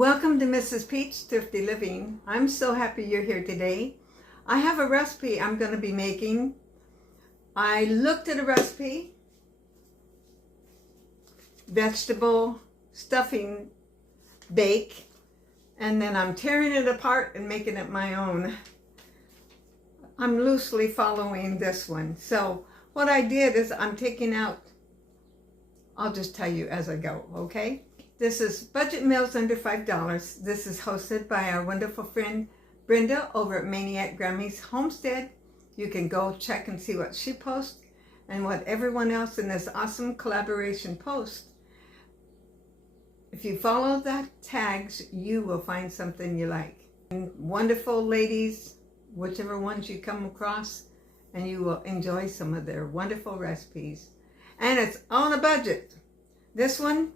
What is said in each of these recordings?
Welcome to Mrs. Pete's Thrifty Living. I'm so happy you're here today. I have a recipe I'm going to be making. I looked at a recipe, vegetable stuffing bake, and then I'm tearing it apart and making it my own. I'm loosely following this one. So what I did is I'm taking out, I'll just tell you as I go, okay? This is Budget Meals Under $5. This is hosted by our wonderful friend Brenda over at Maniac Grammy's Homestead. You can go check and see what she posts and what everyone else in this awesome collaboration posts. If you follow the tags, you will find something you like. And wonderful ladies, whichever ones you come across, and you will enjoy some of their wonderful recipes. And it's on a budget. This one,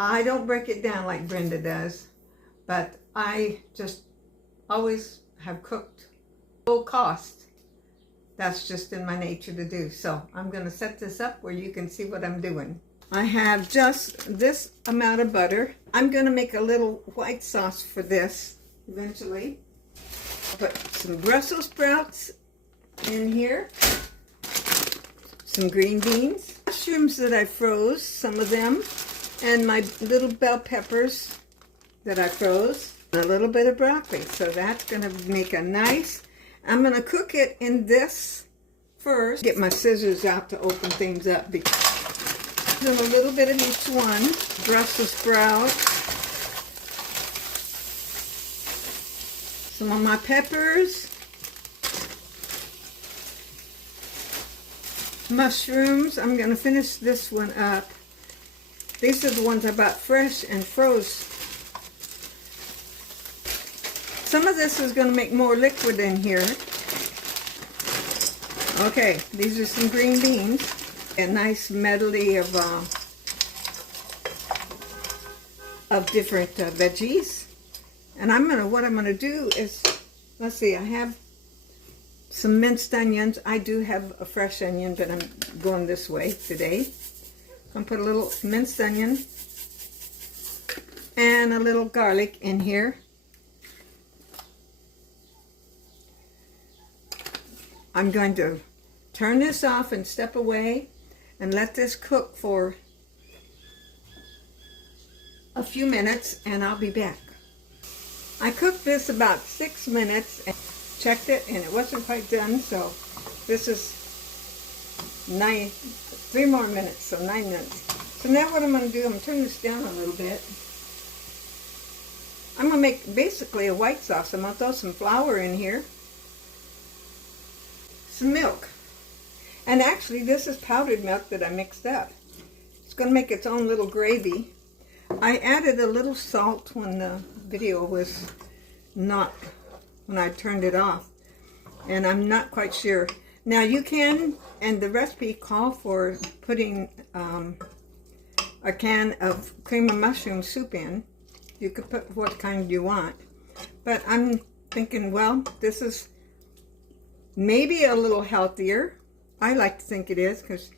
I don't break it down like Brenda does, but I just always have cooked low cost. That's just in my nature to do. So I'm going to set this up where you can see what I'm doing. I have just this amount of butter. I'm going to make a little white sauce for this eventually. Put some Brussels sprouts in here, some green beans, mushrooms that I froze, some of them, and my little bell peppers that I froze, a little bit of broccoli. So that's going to make a nice, I'm going to cook it in this first. Get my scissors out to open things up. A little bit of each one. Brussels sprouts. Some of my peppers. Mushrooms. I'm going to finish this one up. These are the ones I bought fresh and froze. Some of this is going to make more liquid in here. Okay, these are some green beans. A nice medley of different veggies. And what I'm gonna do is, let's see, I have some minced onions. I do have a fresh onion, but I'm going this way today. I'm gonna put a little minced onion and a little garlic in here. I'm going to turn this off and step away and let this cook for a few minutes, and I'll be back. I cooked this about 6 minutes and checked it, and it wasn't quite done, so this is 3 more minutes, so 9 minutes. So now what I'm going to do, I'm going to turn this down a little bit. I'm going to make basically a white sauce. I'm going to throw some flour in here, some milk. And actually, this is powdered milk that I mixed up. It's going to make its own little gravy. I added a little salt when the video was not, when I turned it off. And I'm not quite sure. Now you can, and the recipe call for putting a can of cream of mushroom soup in. You could put what kind you want. But I'm thinking, well, this is maybe a little healthier. I like to think it is, because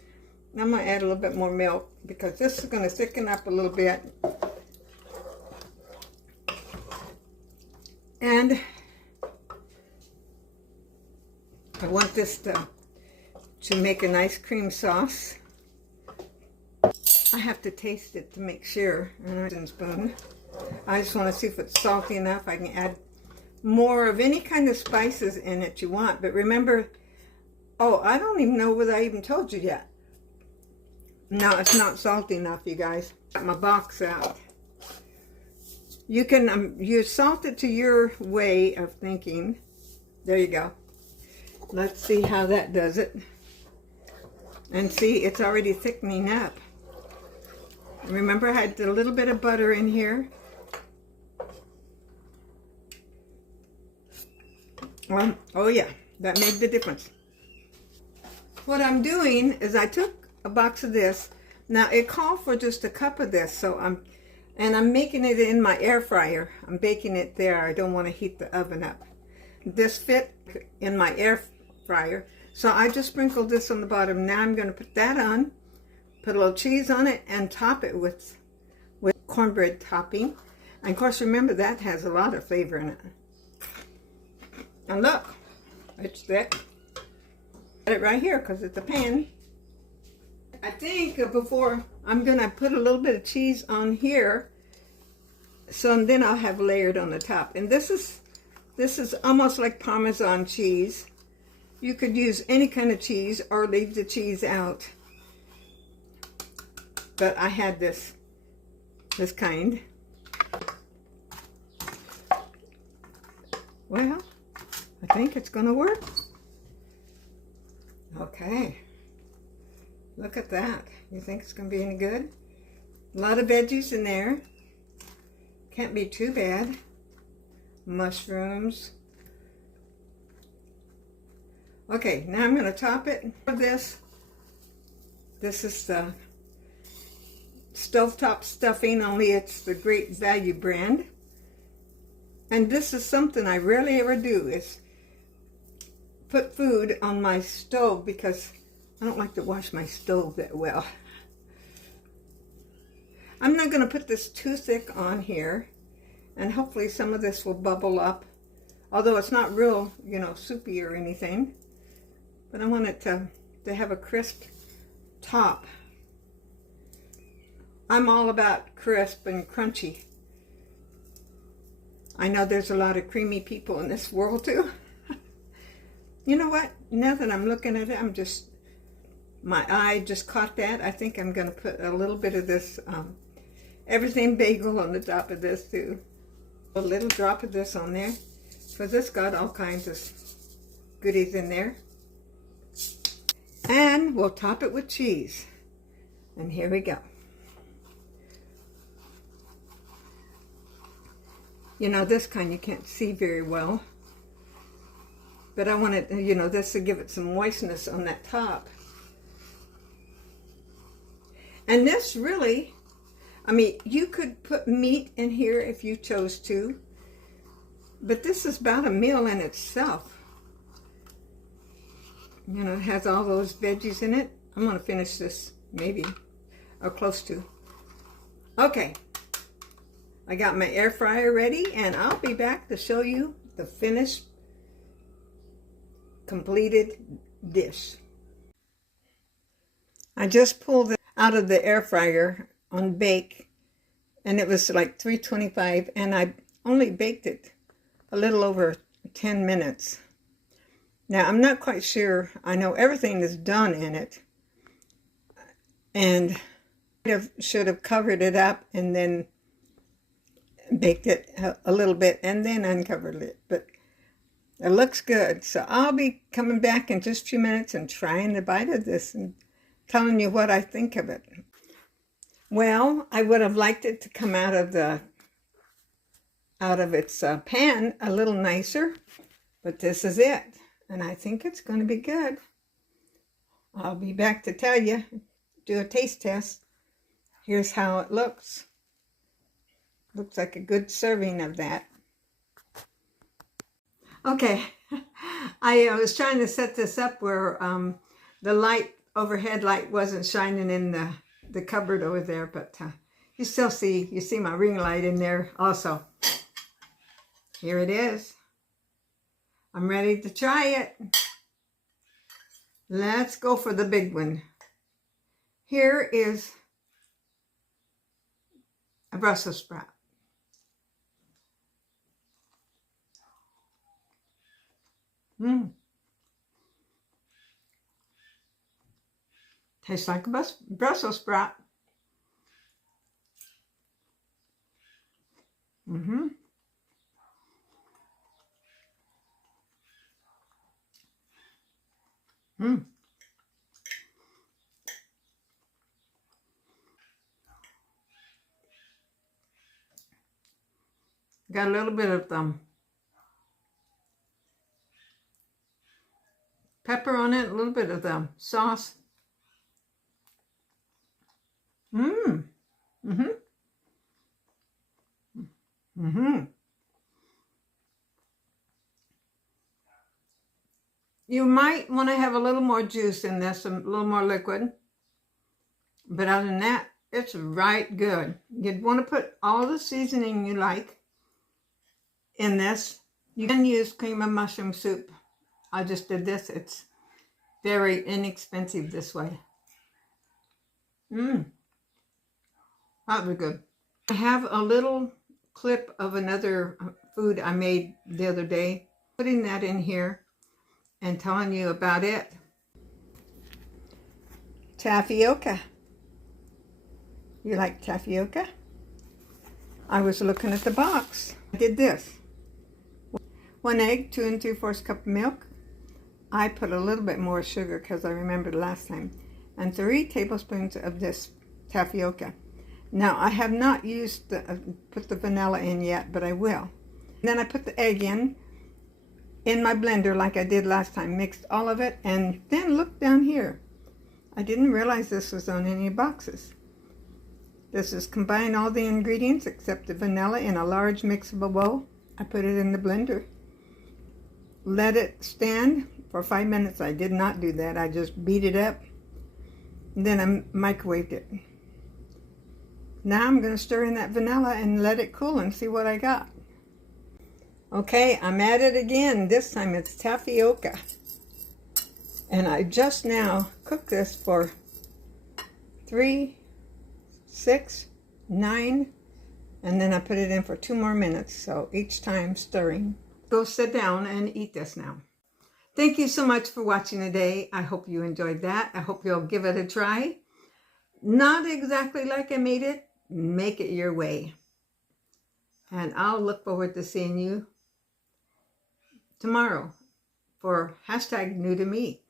I'm going to add a little bit more milk, because this is going to thicken up a little bit. And I want this to make a nice cream sauce. I have to taste it to make sure. I just want to see if it's salty enough. I can add more of any kind of spices in it you want. But remember, oh, I don't even know whether I even told you yet. No, it's not salty enough, you guys. Got my box out. You can you salt it to your way of thinking. There you go. Let's see how that does it. And see, it's already thickening up. Remember, I had a little bit of butter in here. Oh yeah, that made the difference. What I'm doing is I took a box of this. Now it called for just a cup of this, so I'm making it in my air fryer. I'm baking it there. I don't want to heat the oven up. This fit in my air fryer, so I just sprinkled this on the bottom. Now I'm going to put that on, put a little cheese on it, and top it with cornbread topping. And of course, remember that has a lot of flavor in it. And look, it's thick. Got it right here because it's a pan. I think before I'm gonna put a little bit of cheese on here, so then I'll have layered on the top. And this is almost like Parmesan cheese. You could use any kind of cheese or leave the cheese out. But I had this kind. Well, I think it's gonna work. Okay. Look at that. You think it's gonna be any good? A lot of veggies in there. Can't be too bad. Mushrooms. Okay, now I'm gonna top it with this. This is the stovetop stuffing, only it's the Great Value brand. And this is something I rarely ever do, is put food on my stove because I don't like to wash my stove that well. I'm not going to put this too thick on here, and hopefully some of this will bubble up, although it's not real, soupy or anything. But I want it to have a crisp top. I'm all about crisp and crunchy. I know there's a lot of creamy people in this world too. You know what? Now that I'm looking at it, my eye just caught that. I think I'm going to put a little bit of this everything bagel on the top of this too. A little drop of this on there. So this got all kinds of goodies in there. And we'll top it with cheese. And here we go. This kind you can't see very well. But I want it, this to give it some moistness on that top. And this really, you could put meat in here if you chose to. But this is about a meal in itself. It has all those veggies in it. I'm going to finish this, maybe, or close to. Okay. I got my air fryer ready, and I'll be back to show you the finished, completed dish. I just pulled it out of the air fryer on bake, and it was like 325, and I only baked it a little over 10 minutes. Now, I'm not quite sure. I know everything is done in it, and I should have covered it up and then baked it a little bit and then uncovered it, but it looks good. So I'll be coming back in just a few minutes and trying a bite of this and telling you what I think of it. Well, I would have liked it to come out of its pan a little nicer, but this is it, and I think it's going to be good. I'll be back to tell you, do a taste test. Here's how it looks. Looks like a good serving of that. Okay, I was trying to set this up where the overhead light wasn't shining in the cupboard over there, but you see my ring light in there also. Here it is. I'm ready to try it. Let's go for the big one. Here is a Brussels sprout. Tastes like a Brussels sprout. Got a little bit of pepper on it, a little bit of the sauce. You might want to have a little more juice in this, a little more liquid. But other than that, It's right good. You'd want to put all the seasoning you like in this. You can use cream of mushroom soup. I just did this. It's very inexpensive this way. That was good. I have a little clip of another food I made the other day. Putting that in here and telling you about it. Tapioca. You like tapioca? I was looking at the box. I did this. 1 egg, 2 3/4 cup of milk. I put a little bit more sugar because I remembered last time. And 3 tablespoons of this tapioca. Now I have not used put the vanilla in yet, but I will. Then I put the egg in my blender like I did last time. Mixed all of it, and then look down here. I didn't realize this was on any boxes. This is combine all the ingredients except the vanilla in a large mixable bowl. I put it in the blender. Let it stand for 5 minutes. I did not do that. I just beat it up. And then I microwaved it. Now I'm going to stir in that vanilla and let it cool and see what I got. Okay, I'm at it again. This time it's tapioca. And I just now cooked this for 3, 6, 9, and then I put it in for 2 more minutes. So each time stirring. Go sit down and eat this now. Thank you so much for watching today. I hope you enjoyed that. I hope you'll give it a try. Not exactly like I made it. Make it your way. And I'll look forward to seeing you tomorrow for #NewToMe.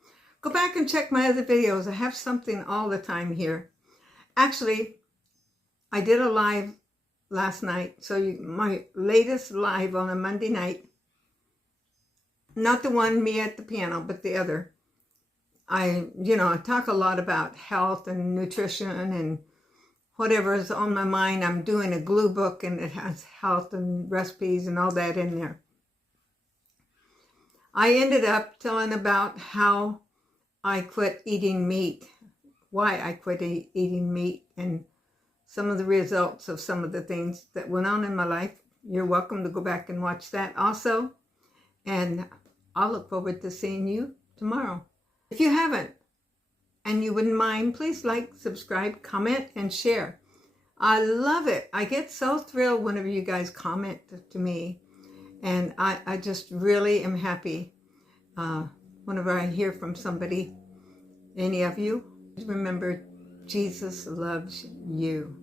Go back and check my other videos. I have something all the time here. Actually, I did a live last night. So my latest live on a Monday night. Not the one me at the piano, but the other. I talk a lot about health and nutrition and whatever is on my mind. I'm doing a glue book and it has health and recipes and all that in there. I ended up telling about how I quit eating meat, why I quit eating meat, and some of the results of some of the things that went on in my life. You're welcome to go back and watch that also. And I'll look forward to seeing you tomorrow. If you haven't, and you wouldn't mind, please like, subscribe, comment, and share. I love it. I get so thrilled whenever you guys comment to me. And I just really am happy whenever I hear from somebody, any of you. Remember, Jesus loves you.